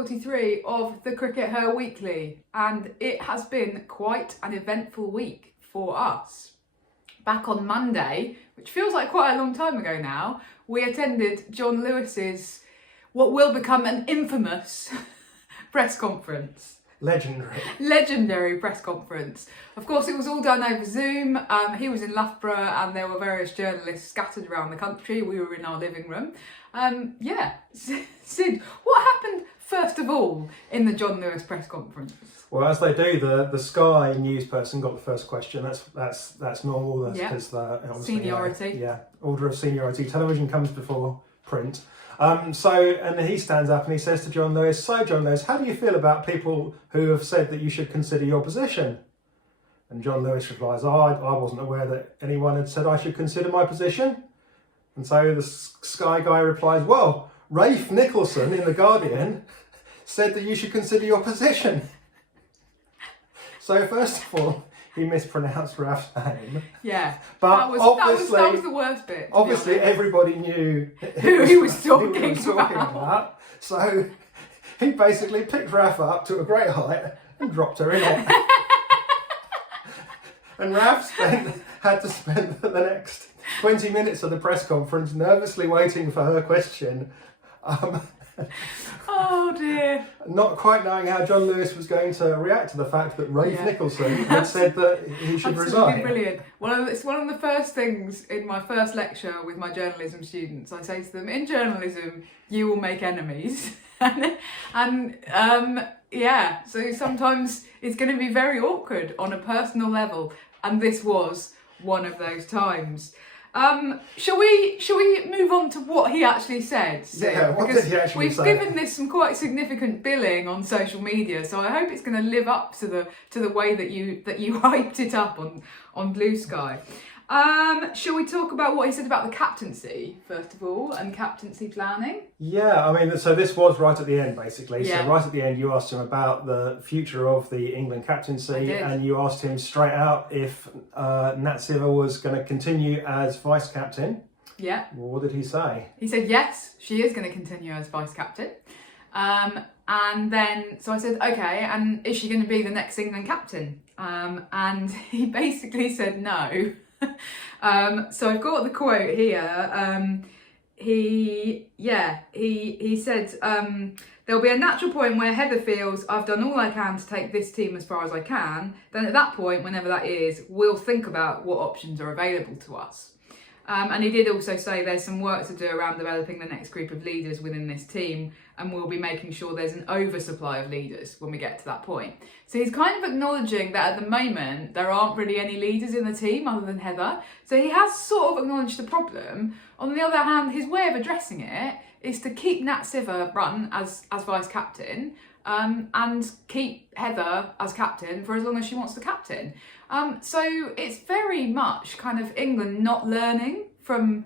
43 of the CRICKETher Weekly, and it has been quite an eventful week for us. Back on Monday, which feels like quite a long time ago now, we attended Jon Lewis's what will become an infamous press conference. Legendary press conference. Of course, it was all done over Zoom. He was in Loughborough and there were various journalists scattered around the country. We were in our living room. Sid, what happened first of all in the Jon Lewis press conference? Well, as they do, the Sky news person got the first question. That's normal. That's because seniority. Order of seniority. Television comes before print. And he stands up and he says to Jon Lewis, "So, Jon Lewis, how do you feel about people who have said that you should consider your position?" And Jon Lewis replies, I wasn't aware that anyone had said I should consider my position." And so the Sky guy replies, "Well, Rafe Nicholson in The Guardian said that you should consider your position." So first of all, he mispronounced Raf's name. Yeah, but that was the worst bit. Obviously, everybody knew who he was talking about. So he basically picked Raf up to a great height and dropped her in it. And Raf had to spend the next 20 minutes of the press conference nervously waiting for her question. Oh dear. Not quite knowing how Jon Lewis was going to react to the fact that Rafe Nicholson had said that he should resign. Brilliant. It's one of the first things in my first lecture with my journalism students. I say to them, in journalism, you will make enemies. So sometimes it's going to be very awkward on a personal level. And this was one of those times. Shall we move on to what he actually said? Yeah, what did he actually say? We've given this some quite significant billing on social media, so I hope it's going to live up to the way that you hyped it up on Blue Sky. Shall we talk about what he said about the captaincy first of all and captaincy planning? Yeah, I mean, so this was right at the end, basically. Yeah. So right at the end, you asked him about the future of the England captaincy, and you asked him straight out if Natseva was going to continue as vice captain. Yeah. Well, what did he say? He said yes, she is going to continue as vice captain. And then, so I said, okay, and is she going to be the next England captain? And he basically said no. So I've got the quote here. He said, "There'll be a natural point where Heather feels I've done all I can to take this team as far as I can. Then at that point, whenever that is, we'll think about what options are available to us." And he did also say there's some work to do around developing the next group of leaders within this team, and we'll be making sure there's an oversupply of leaders when we get to that point. So he's kind of acknowledging that at the moment there aren't really any leaders in the team other than Heather. So he has sort of acknowledged the problem. On the other hand, his way of addressing it is to keep Natseva run as vice captain, and keep Heather as captain for as long as she wants to captain. So it's very much kind of England not learning from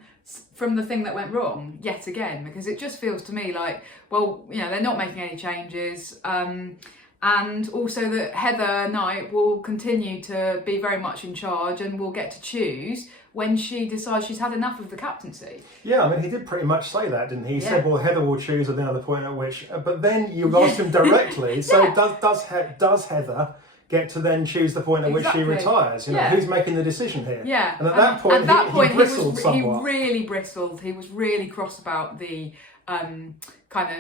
the thing that went wrong yet again, because it just feels to me like, well, they're not making any changes, and also that Heather Knight will continue to be very much in charge and will get to choose when she decides she's had enough of the captaincy. Yeah, I mean, he did pretty much say that, didn't he? He said, well, Heather will choose at the other point at which... But then you asked him directly, so does Heather get to then choose the point at which she retires? Who's making the decision here? Yeah. And at that point, he bristled somewhat. He really bristled. He was really cross about the kind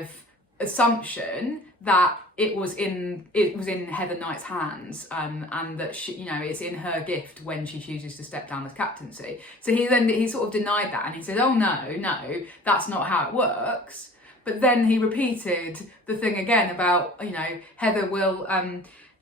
of assumption that it was in Heather Knight's hands, and that she, it's in her gift when she chooses to step down as captaincy. So he sort of denied that, and he said, "Oh no, that's not how it works." But then he repeated the thing again about Heather will.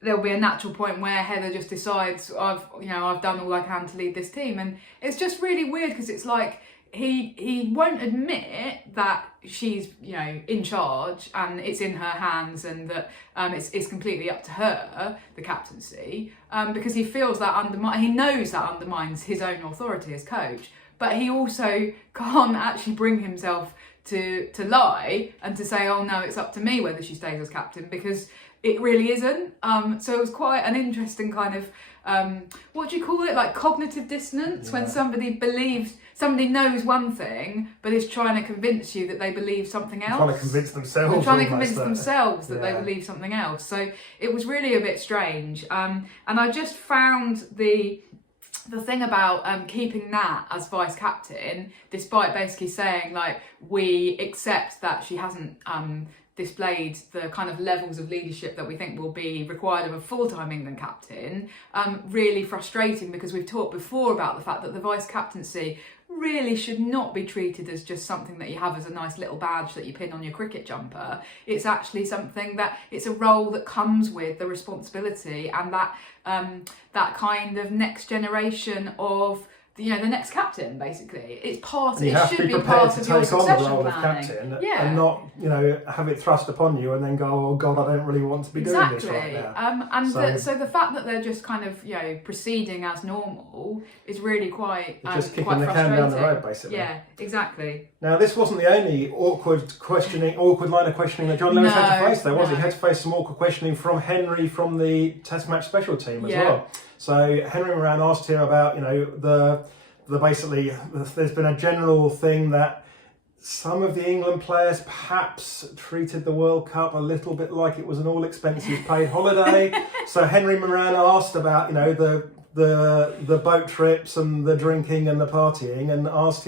There'll be a natural point where Heather just decides I've done all I can to lead this team, and it's just really weird because it's like he won't admit that she's in charge and it's in her hands and that it's completely up to her, the captaincy, because he feels that he knows that undermines his own authority as coach, but he also can't actually bring himself to lie and to say, oh no, it's up to me whether she stays as captain, because it really isn't. So it was quite an interesting kind of, what do you call it? Like cognitive dissonance, when somebody knows one thing, but is trying to convince you that they believe something else. Trying to convince themselves. They're trying to convince themselves that they believe something else. So it was really a bit strange. And I just found the thing about keeping Nat as vice captain, despite basically saying like, we accept that she hasn't displayed the kind of levels of leadership that we think will be required of a full-time England captain, really frustrating, because we've talked before about the fact that the vice captaincy really should not be treated as just something that you have as a nice little badge that you pin on your cricket jumper. It's actually something that, it's a role that comes with the responsibility and that kind of next generation of the next captain, basically. It's part. You have to be prepared to take on the role of captain, and not, have it thrust upon you and then go, oh God, I don't really want to be doing this right now. So the fact that they're just kind of proceeding as normal is really quite just kicking the can down the road, basically. Yeah, exactly. Now, this wasn't the only awkward line of questioning that Jon Lewis had to face, though, was he? He had to face some awkward questioning from Henry from the Test match special team as well. So Henry Moran asked him about, there's been a general thing that some of the England players perhaps treated the World Cup a little bit like it was an all expenses paid holiday. So Henry Moran asked about, the boat trips and the drinking and the partying, and asked,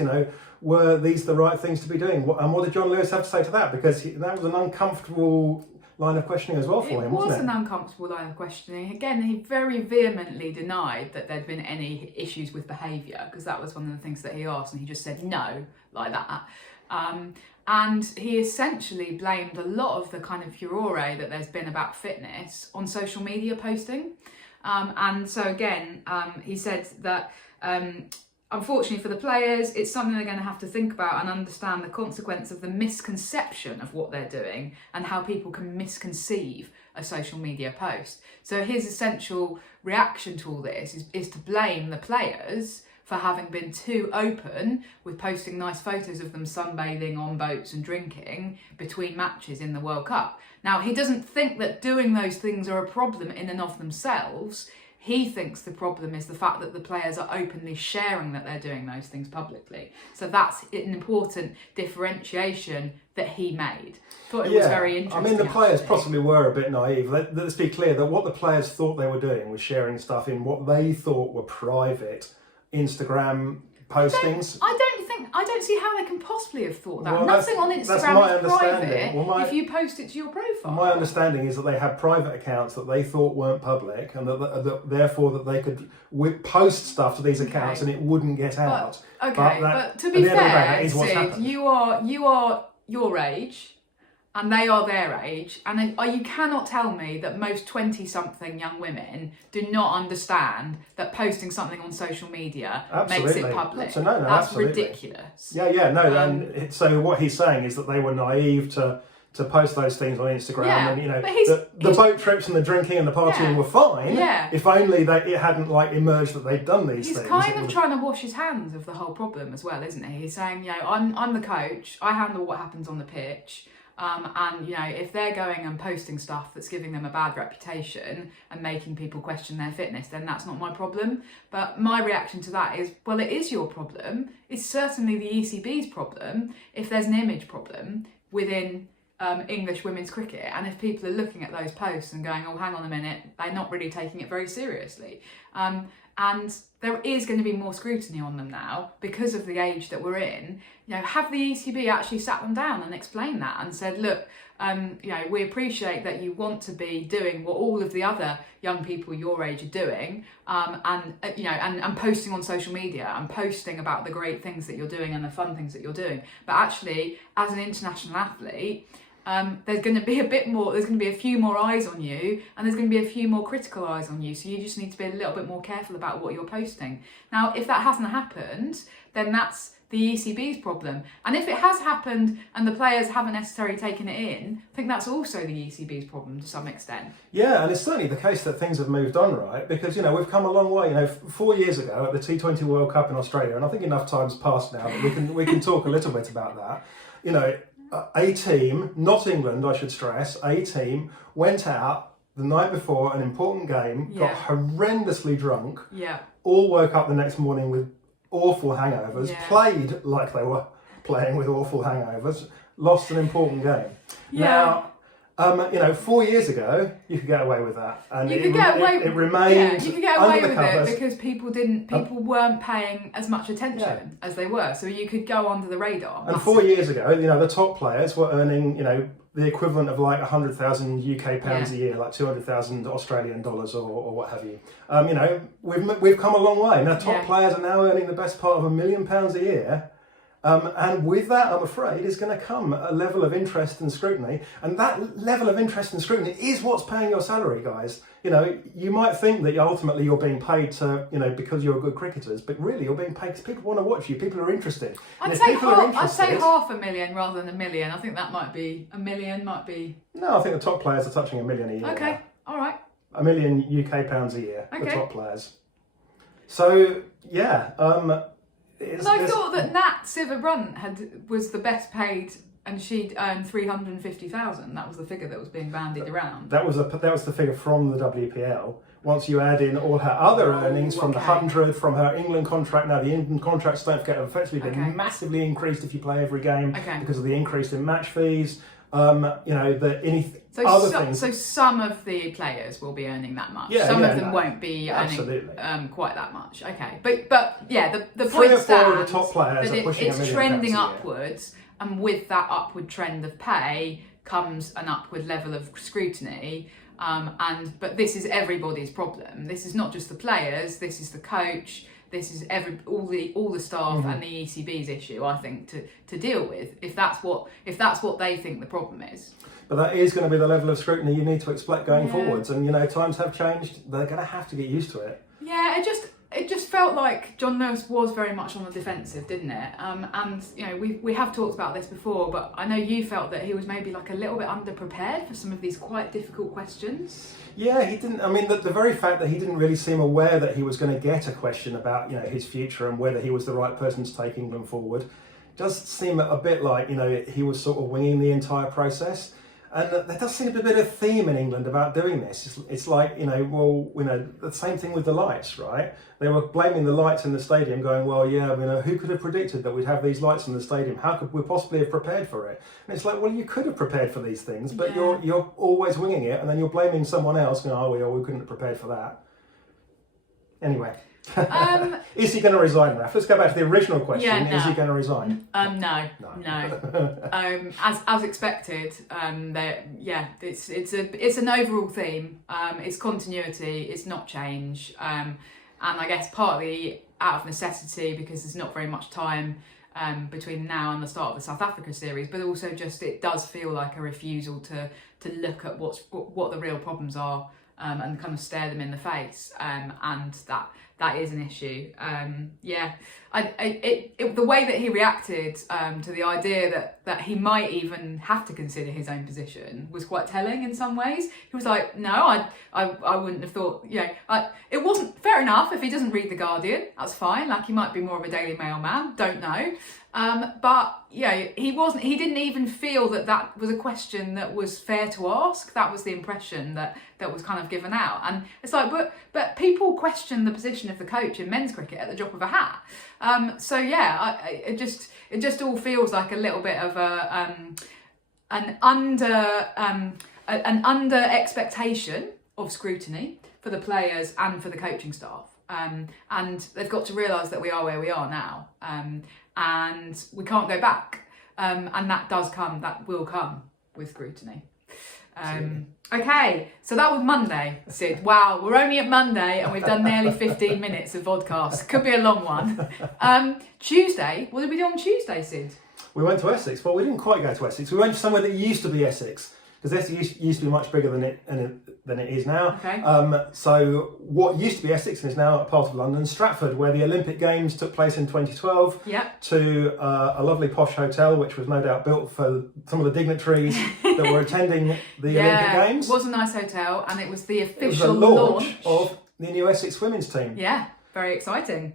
were these the right things to be doing? And what did Jon Lewis have to say to that? Because that was an uncomfortable line of questioning as well for him, wasn't it? It was an uncomfortable line of questioning. Again, he very vehemently denied that there'd been any issues with behaviour, because that was one of the things that he asked, and he just said no, like that. And he essentially blamed a lot of the kind of furore that there's been about fitness on social media posting. And so again, he said that unfortunately for the players, it's something they're going to have to think about and understand the consequence of the misconception of what they're doing and how people can misconceive a social media post. So his essential reaction to all this is to blame the players for having been too open with posting nice photos of them sunbathing on boats and drinking between matches in the World Cup. Now, he doesn't think that doing those things are a problem in and of themselves. He thinks the problem is the fact that the players are openly sharing that they're doing those things publicly. So that's an important differentiation that he made. Thought it was very interesting. I mean, the players possibly were a bit naive. Let's be clear that what the players thought they were doing was sharing stuff in what they thought were private Instagram postings. I don't see how they can possibly have thought that. Well, nothing on Instagram is private if you post it to your profile. My understanding is that they had private accounts that they thought weren't public, and that therefore that they could post stuff to these accounts and it wouldn't get out. But to be fair, Sid, you are your age and they are their age, and you cannot tell me that most 20-something young women do not understand that posting something on social media makes it public. That's ridiculous. And so what he's saying is that they were naive to post those things on Instagram, and the boat trips and the drinking and the partying were fine. If only it hadn't emerged that they'd done these things. He's kind of trying to wash his hands of the whole problem as well, isn't he? He's saying, I'm the coach, I handle what happens on the pitch. And if they're going and posting stuff that's giving them a bad reputation and making people question their fitness, then that's not my problem. But my reaction to that is, well, it is your problem. It's certainly the ECB's problem if there's an image problem within English women's cricket, and if people are looking at those posts and going, oh, hang on a minute, they're not really taking it very seriously. And there is going to be more scrutiny on them now because of the age that we're in. Have the ECB actually sat them down and explained that and said, look, we appreciate that you want to be doing what all of the other young people your age are doing, and posting on social media and posting about the great things that you're doing and the fun things that you're doing. But actually, as an international athlete, there's going to be a few more eyes on you, and there's going to be a few more critical eyes on you, so you just need to be a little bit more careful about what you're posting. Now, if that hasn't happened, then that's the ECB's problem. And if it has happened and the players haven't necessarily taken it in, I think that's also the ECB's problem to some extent. Yeah, and it's certainly the case that things have moved on, right? Because, we've come a long way. 4 years ago at the T20 World Cup in Australia, and I think enough time's passed now that we can talk a little bit about that. a team, not England, I should stress, a team went out the night before an important game, got horrendously drunk, all woke up the next morning with awful hangovers, played like they were playing with awful hangovers, lost an important game. Now, 4 years ago, you could get away with that, and you could get away under the covers. It because people weren't paying as much attention as they were, so you could go under the radar. And 4 years ago, the top players were earning, the equivalent of like 100,000 UK pounds a year, like 200,000 Australian dollars or what have you. We've come a long way. Now, top players are now earning the best part of £1 million a year. And with that, I'm afraid, is going to come a level of interest and scrutiny. And that level of interest and scrutiny is what's paying your salary, guys. You might think that ultimately you're being paid to, because you're good cricketers, but really you're being paid because people want to watch you, people are interested. I'd say $500,000 rather than $1 million. I think that might be, $1 million might be... No, I think the top players are touching $1 million a year. Okay, all right. £1 million UK pounds a year, the top players. So, I thought that Nat Sciver-Brunt was the best paid, and she'd earned 350,000. That was the figure that was being bandied around. That was the figure from the WPL. Once you add in all her other earnings from the 100, from her England contract. Now the England contracts, don't forget, have effectively been massively increased if you play every game because of the increase in match fees. So some of the players will be earning that much. Some of them won't be earning quite that much. Okay, but the point stands top players that are pushing it's trending upwards, and with that upward trend of pay comes an upward level of scrutiny. But this is everybody's problem. This is not just the players. This is the coach. This is all the staff and the ECB's issue, I think, to deal with. If that's what they think the problem is. But that is going to be the level of scrutiny you need to expect going forwards. And times have changed. They're going to have to get used to it. Yeah, it just felt like Jon Lewis was very much on the defensive, didn't it? And we have talked about this before, but I know you felt that he was maybe like a little bit underprepared for some of these quite difficult questions. Yeah, he didn't. I mean, the very fact that he didn't really seem aware that he was going to get a question about his future and whether he was the right person to take England forward does seem a bit like he was sort of winging the entire process. And there does seem to be a bit of theme in England about doing this. It's like, the same thing with the lights, right? They were blaming the lights in the stadium, going, who could have predicted that we'd have these lights in the stadium? How could we possibly have prepared for it? And it's like, well, you could have prepared for these things, but you're always winging it, and then you're blaming someone else, going, we couldn't have prepared for that. Anyway. Is he going to resign, Raf? Let's go back to the original question. Is he going to resign? No. As expected, it's an overall theme. It's continuity. It's not change. And I guess partly out of necessity because there's not very much time between now and the start of the South Africa series, but also just it does feel like a refusal to look at what the real problems are and kind of stare them in the face, and that is an issue. The way that he reacted to the idea that he might even have to consider his own position was quite telling in some ways. He was like, no, I wouldn't have thought, it wasn't fair enough if he doesn't read The Guardian, that's fine, like he might be more of a Daily Mail man, don't know. But he didn't even feel that was a question that was fair to ask. That was the impression that was kind of given out. And it's like, but people question the position of the coach in men's cricket at the drop of a hat. It just all feels like a little bit of an under expectation of scrutiny for the players and for the coaching staff. And they've got to realise that we are where we are now. And we can't go back. And that will come with scrutiny. Okay, so that was Monday, Sid. Wow, we're only at Monday and we've done nearly 15 minutes of vodcast. Could be a long one. Tuesday, what did we do on Tuesday, Sid? We went to Essex. Well, we didn't quite go to Essex. We went to somewhere that used to be Essex, because Essex used to be much bigger than it is now. Okay. So what used to be Essex and is now a part of London, Stratford, where the Olympic Games took place in 2012, to a lovely posh hotel, which was no doubt built for some of the dignitaries that were attending the Olympic Games. It was a nice hotel, and it was the official launch of the new Essex women's team. Yeah, very exciting.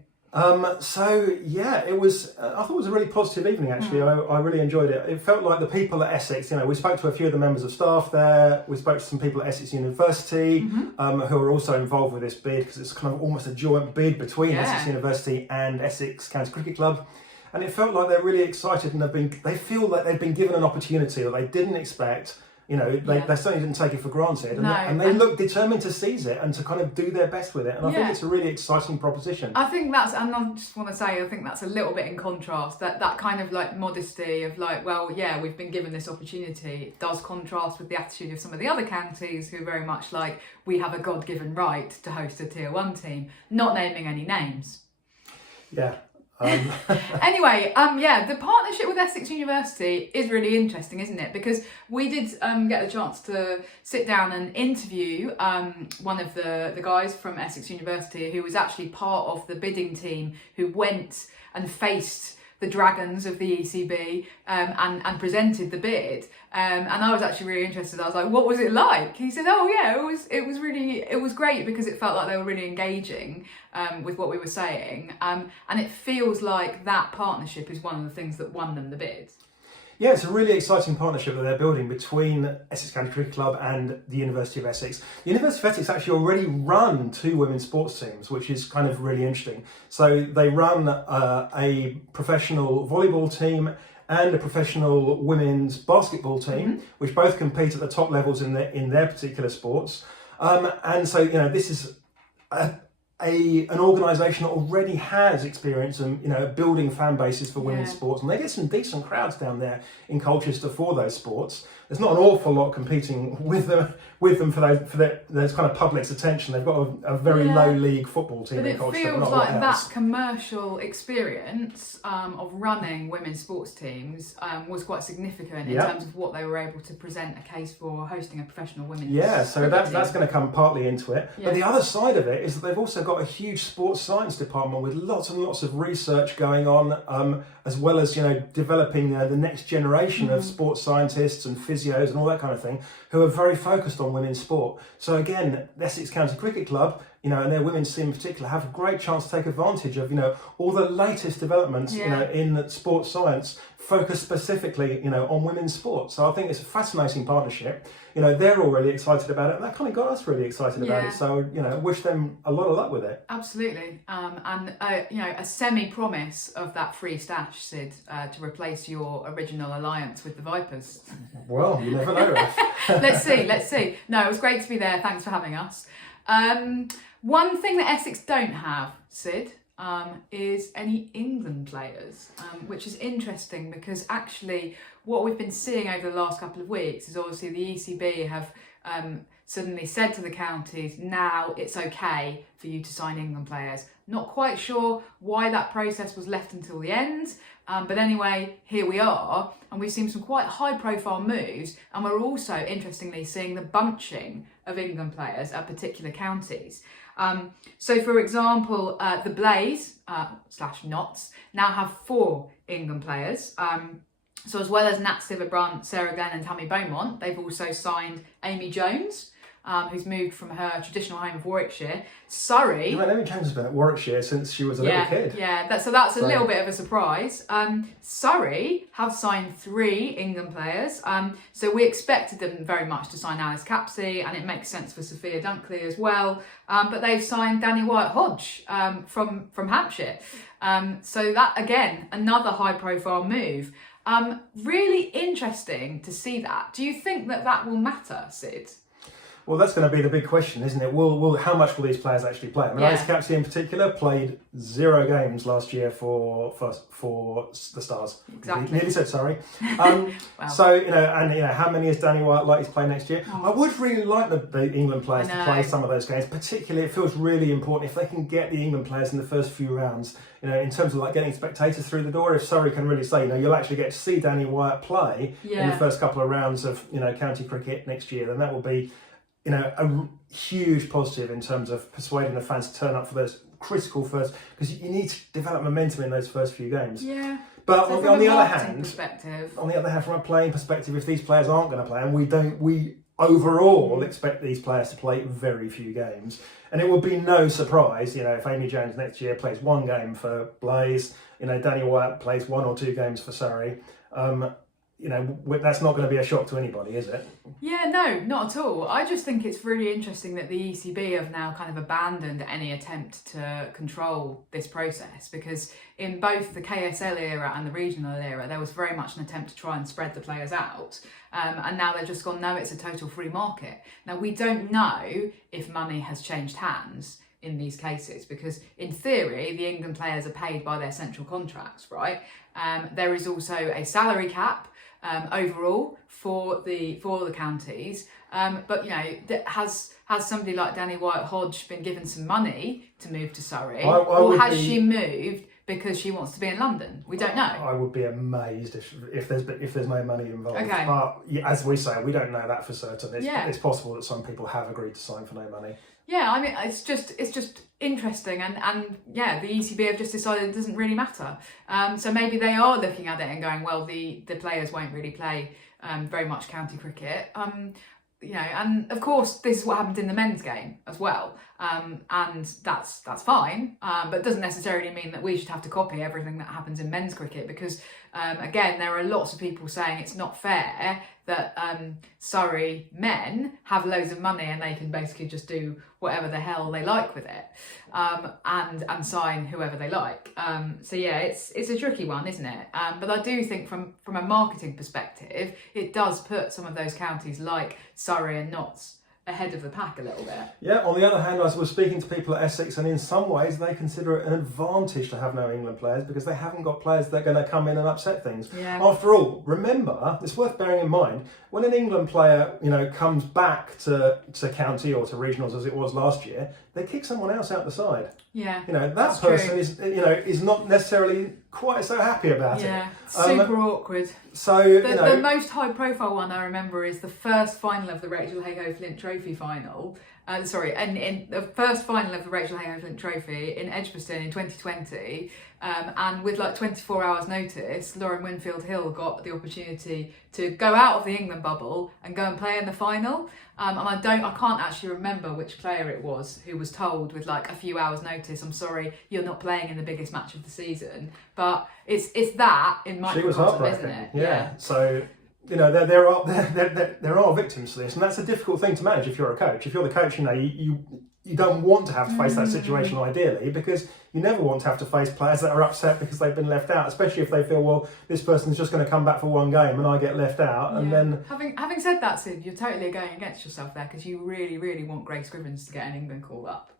So yeah, it was. I thought it was a really positive evening. Actually, I really enjoyed it. It felt like the people at Essex. We spoke to a few of the members of staff there. We spoke to some people at Essex University who are also involved with this bid, because it's kind of almost a joint bid between Essex University and Essex County Cricket Club. And it felt like they're really excited, and they feel like they've been given an opportunity that they didn't expect. They certainly didn't take it for granted, and they look determined to seize it and to kind of do their best with it. And I think it's a really exciting proposition. I think that's, and I just want to say, I think that's a little bit in contrast, that kind of like modesty of like, well, yeah, we've been given this opportunity. It does contrast with the attitude of some of the other counties who are very much like, we have a God-given right to host a Tier 1 team, not naming any names. Yeah. Anyway, the partnership with Essex University is really interesting, isn't it? Because we did get the chance to sit down and interview one of the guys from Essex University, who was actually part of the bidding team who went and faced the dragons of the ECB and presented the bid. And I was actually really interested. I was like, what was it like? He said, oh yeah, it was great, because it felt like they were really engaging with what we were saying. And it feels like that partnership is one of the things that won them the bid. Yeah, it's a really exciting partnership that they're building between Essex County Cricket Club and the University of Essex. The University of Essex actually already run 2 women's sports teams, which is kind of really interesting. So they run a professional volleyball team and a professional women's basketball team, which both compete at the top levels in their particular sports. And so, this is an organisation that already has experience and building fan bases for women's sports, and they get some decent crowds down there in Colchester for those sports. There's not an awful lot competing with them for those kind of public's attention. They've got a very low league football team in Colchester. But it feels not like a lot that else. commercial experience of running women's sports teams was quite significant in terms of what they were able to present a case for hosting a professional women's so that's going to come partly into it. But the other side of it is that they've also got a huge sports science department with lots and lots of research going on, as well as developing the next generation of sports scientists and physios and all that kind of thing, who are very focused on women's sport. So again, the Essex County Cricket Club, and their women's team in particular, have a great chance to take advantage of all the latest developments in sports science, focused specifically on women's sports. So I think it's a fascinating partnership. They're all really excited about it, and that kind of got us really excited about it. So wish them a lot of luck with it. Absolutely. And a semi-promise of that free stash, Sid, to replace your original alliance with the Vipers. Well, you never know. Let's see. No, it was great to be there. Thanks for having us. One thing that Essex don't have, Sid, is any England players, which is interesting, because actually what we've been seeing over the last couple of weeks is obviously the ECB have suddenly said to the counties, now it's okay for you to sign England players. Not quite sure why that process was left until the end, but anyway, here we are, and we've seen some quite high profile moves, and we're also interestingly seeing the bunching of England players at particular counties. So for example, the Blaze / Notts now have 4 England players. So as well as Nat Stiverbrunt, Sarah Glenn and Tammy Beaumont, they've also signed Amy Jones, who's moved from her traditional home of Warwickshire. Surrey... Amy Jones has been at Warwickshire since she was a little kid. Yeah, so that's a little bit of a surprise. Surrey have signed 3 England players. So we expected them very much to sign Alice Capsey, and it makes sense for Sophia Dunkley as well. But they've signed Danny White-Hodge from Hampshire. So that, again, another high-profile move. Really interesting to see that. Do you think that will matter, Sid? Well, that's going to be the big question, isn't it? How much will these players actually play? I mean, Alice Capsey in particular played 0 games last year for the Stars. Exactly. Nearly said sorry. Wow. So, how many is Danny White likely to play next year? I would really like the England players to play some of those games. Particularly, it feels really important if they can get the England players in the first few rounds, in terms of like getting spectators through the door. If Surrey can really say, you'll actually get to see Danny White play in the first couple of rounds of, county cricket next year, then that will be a huge positive in terms of persuading the fans to turn up for those critical first, because you need to develop momentum in those first few games. Yeah. But so on the other hand, from a playing perspective, if these players aren't going to play, and overall expect these players to play very few games. And it would be no surprise, if Amy Jones next year plays one game for Blaze, Danny Wyatt plays 1 or 2 games for Surrey. That's not going to be a shock to anybody, is it? Yeah, no, not at all. I just think it's really interesting that the ECB have now kind of abandoned any attempt to control this process, because in both the KSL era and the regional era, there was very much an attempt to try and spread the players out. And now they've just gone, no, it's a total free market. Now, we don't know if money has changed hands in these cases, because in theory, the England players are paid by their central contracts, right? There is also a salary cap overall for the counties, but has somebody like Danny Wyatt-Hodge been given some money to move to Surrey, or has she moved because she wants to be in London? We don't know. I would be amazed if there's no money involved. Okay. But as we say, we don't know that for certain. It's possible that some people have agreed to sign for no money. Yeah, I mean, it's just interesting, and the ECB have just decided it doesn't really matter. So maybe they are looking at it and going, well, the players won't really play very much county cricket. And of course, this is what happened in the men's game as well, and that's fine, but it doesn't necessarily mean that we should have to copy everything that happens in men's cricket, because again, there are lots of people saying it's not fair that Surrey men have loads of money and they can basically just do whatever the hell they like with it, and sign whoever they like. So yeah, it's a tricky one, isn't it? But I do think from a marketing perspective, it does put some of those counties like Surrey and Notts ahead of the pack a little bit. Yeah, on the other hand, I was speaking to people at Essex, and in some ways they consider it an advantage to have no England players, because they haven't got players that are going to come in and upset things. Yeah. After all, remember, it's worth bearing in mind, when an England player, comes back to county or to regionals as it was last year, they kick someone else out the side. Yeah. That person is not necessarily quite so happy about it. Yeah, super awkward. So the most high profile one I remember is the first final of the Rachel Hayhoe Flint Trophy final. And the first final of the Rachel Hayhoe Flint Trophy in Edgbaston in 2020, and with 24 hours notice, Lauren Winfield Hill got the opportunity to go out of the England bubble and go and play in the final. And I can't actually remember which player it was who was told with a few hours notice, I'm sorry, you're not playing in the biggest match of the season. But it's that in microcosm, isn't it? Yeah. So there are victims to this, and that's a difficult thing to manage if you're a coach. If you're the coach, you don't want to have to face that situation ideally, because you never want to have to face players that are upset because they've been left out, especially if they feel, well, this person's just going to come back for one game and I get left out. And then having said that, Sid, you're totally going against yourself there, because you really, really want Grace Scrivens to get an England call up.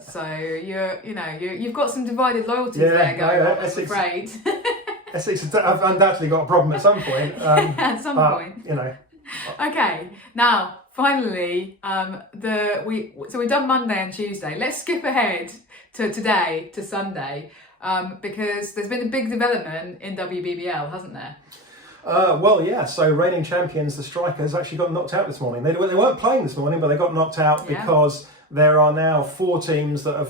So you've got some divided loyalties there going on, I'm afraid. Essex have undoubtedly got a problem at some point. At some point. Okay, now finally, we've done Monday and Tuesday. Let's skip ahead to today, to Sunday, because there's been a big development in WBBL, hasn't there? So reigning champions, the Strikers, actually got knocked out this morning. They weren't playing this morning, but they got knocked out because there are now 4 teams that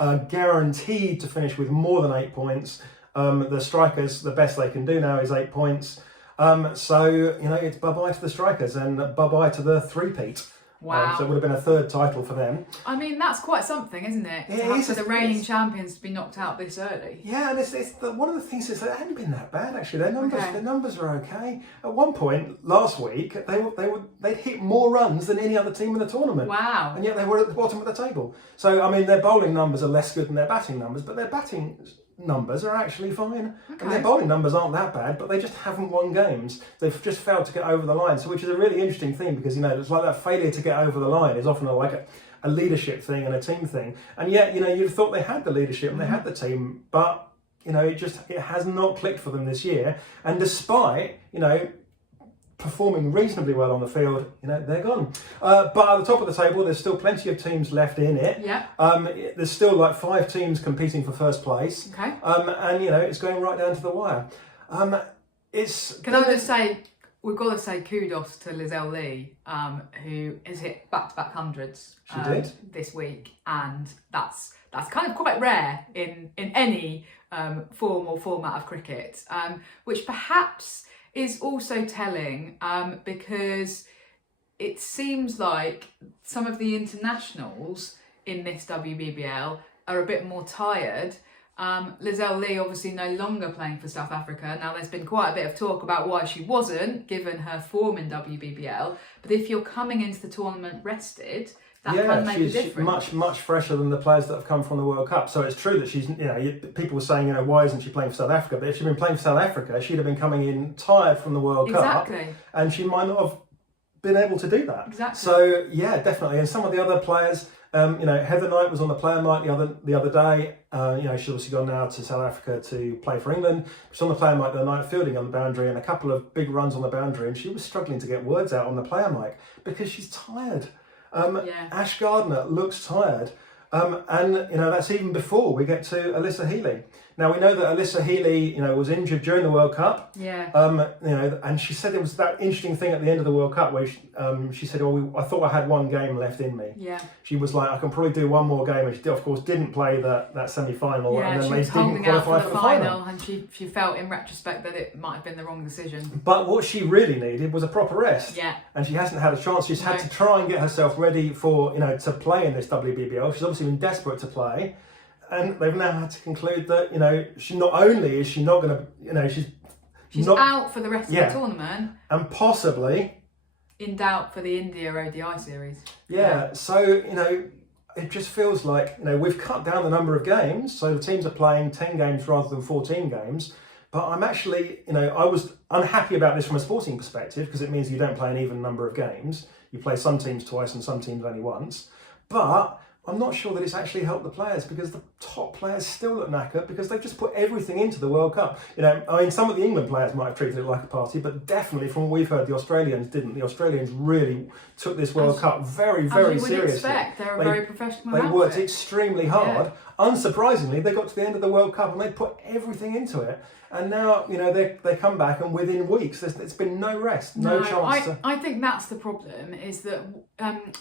are guaranteed to finish with more than 8 points. The Strikers, the best they can do now is 8 points. It's bye-bye to the Strikers and bye-bye to the three-peat. Wow. So it would have been a 3rd title for them. I mean, that's quite something, isn't it? For the reigning champions to be knocked out this early. Yeah, and one of the things is that it hadn't been that bad, actually. Their numbers are okay. At one point last week, they'd hit more runs than any other team in the tournament. Wow. And yet they were at the bottom of the table. So, I mean, their bowling numbers are less good than their batting numbers, but their batting numbers are actually fine. Okay. And their bowling numbers aren't that bad, but they just haven't won games. They've just failed to get over the line, which is a really interesting thing, because it's like that failure to get over the line is often a leadership thing and a team thing. And yet, you'd thought they had the leadership and they had the team, but it has not clicked for them this year. And despite performing reasonably well on the field, they're gone. But at the top of the table, there's still plenty of teams left in it. Yeah. There's still 5 teams competing for first place. Okay. And it's going right down to the wire. Can I just say, we've got to say kudos to Lizelle Lee, who has hit back-to-back hundreds this week, and that's kind of quite rare in any form or format of cricket, which perhaps is also telling, because it seems like some of the internationals in this WBBL are a bit more tired. Lizelle Lee obviously no longer playing for South Africa. Now there's been quite a bit of talk about why she wasn't, given her form in WBBL. But if you're coming into the tournament rested, that can make a difference. She's much fresher than the players that have come from the World Cup. So it's true that she's, people were saying, why isn't she playing for South Africa? But if she'd been playing for South Africa, she'd have been coming in tired from the World Cup. And she might not have been able to do that. Exactly. So yeah, definitely. And some of the other players, Heather Knight was on the player night the other day. She's obviously gone now to South Africa to play for England. She's on the player mic the other night, fielding on the boundary and a couple of big runs on the boundary, and she was struggling to get words out on the player mic because she's tired. Ash Gardner looks tired. That's even before we get to Alyssa Healy. Now we know that Alyssa Healy, was injured during the World Cup. Yeah. And she said it was that interesting thing at the end of the World Cup where she said, I thought I had one game left in me. Yeah. She was like, I can probably do one more game, and she of course didn't play that semi-final. Yeah, and then she was holding out for the final, and she felt in retrospect that it might have been the wrong decision. But what she really needed was a proper rest. Yeah. And she hasn't had a chance. She's had to try and get herself ready for, to play in this WBBL. She's obviously been desperate to play. And they've now had to conclude that, she not only is she not going to, she's not out for the rest of the tournament. And possibly in doubt for the India ODI series. Yeah. So, it just feels like, we've cut down the number of games. So the teams are playing 10 games rather than 14 games. But I'm actually, I was unhappy about this from a sporting perspective because it means you don't play an even number of games. You play some teams twice and some teams only once. But I'm not sure that it's actually helped the players because the top players still look knackered because they've just put everything into the World Cup. Some of the England players might have treated it like a party, but definitely from what we've heard, the Australians didn't. The Australians really took this World Cup very, very seriously. As you would expect, they're a very professional They outfit. worked extremely hard. Yeah. Unsurprisingly, they got to the end of the World Cup and they put everything into it. And now, they come back and within weeks, it's been no rest, no chance to... I think that's the problem, is that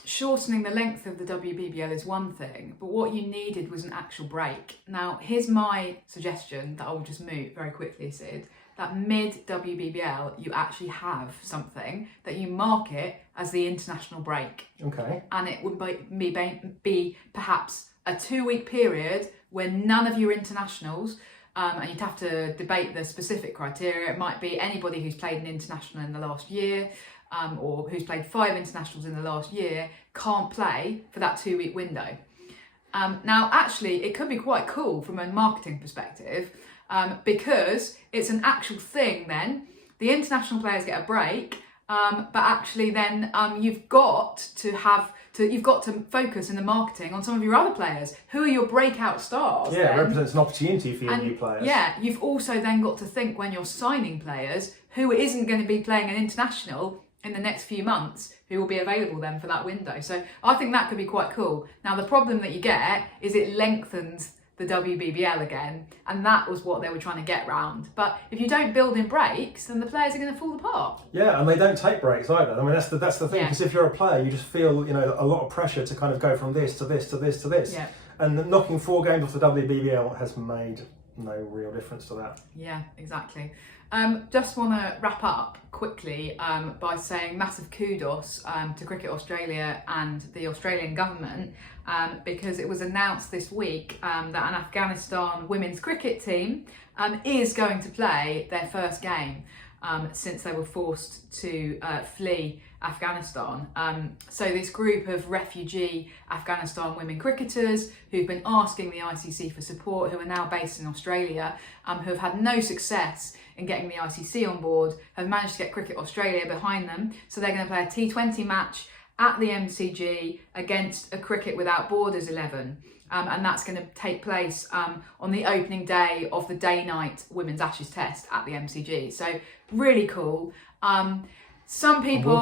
shortening the length of the WBBL is one thing, but what you needed was an actual break. Now, here's my suggestion that I will just move very quickly, Sid, that mid-WBBL, you actually have something that you market as the international break. Okay. And it would be perhaps a 2-week period where none of your internationals... and you'd have to debate the specific criteria. It might be anybody who's played an international in the last year or who's played 5 internationals in the last year can't play for that 2-week window. Now, actually, it could be quite cool from a marketing perspective because it's an actual thing then. The international players get a break, but actually then you've got to focus in the marketing on some of your other players. Who are your breakout stars? Yeah, it represents an opportunity for your new players. Yeah, you've also then got to think when you're signing players who isn't going to be playing an international in the next few months, who will be available then for that window. So I think that could be quite cool. Now, the problem that you get is it lengthens the WBBL again, and that was what they were trying to get round. But if you don't build in breaks, then the players are going to fall apart. Yeah, and they don't take breaks either. I mean, that's the thing, because if you're a player, you just feel, a lot of pressure to kind of go from this to this to this to this. Yeah. And knocking 4 games off the WBBL has made no real difference to that. Yeah, exactly. Just want to wrap up quickly by saying massive kudos to Cricket Australia and the Australian government because it was announced this week that an Afghanistan women's cricket team is going to play their first game since they were forced to flee Afghanistan. So this group of refugee Afghanistan women cricketers who've been asking the ICC for support, who are now based in Australia, who have had no success in getting the ICC on board, have managed to get Cricket Australia behind them. So they're going to play a T20 match at the MCG against a Cricket Without Borders 11. And that's going to take place on the opening day of the day-night Women's Ashes Test at the MCG. So really cool. Some people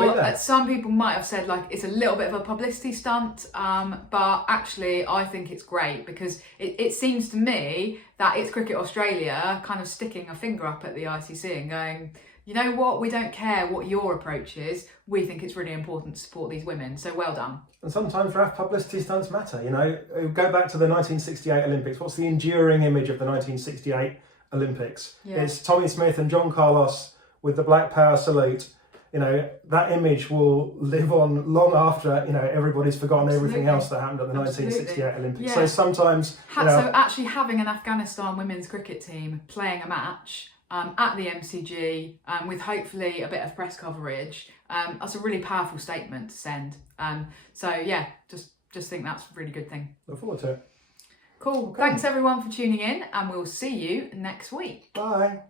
might have said like it's a little bit of a publicity stunt, but actually I think it's great because it seems to me that it's Cricket Australia kind of sticking a finger up at the ICC and going, you know what, we don't care what your approach is, we think it's really important to support these women, so well done. And sometimes, Raf, publicity stunts matter, Go back to the 1968 Olympics. What's the enduring image of the 1968 Olympics? Yeah. It's Tommy Smith and John Carlos with the Black Power salute, you know, that image will live on long after, you know, everybody's forgotten everything else that happened at the 1968 Olympics. Yeah. So sometimes, you know, so actually having an Afghanistan women's cricket team playing a match at the MCG with hopefully a bit of press coverage, that's a really powerful statement to send. So yeah, just think that's a really good thing. look forward to it. Cool. Okay. Thanks everyone for tuning in, and we'll see you next week. Bye.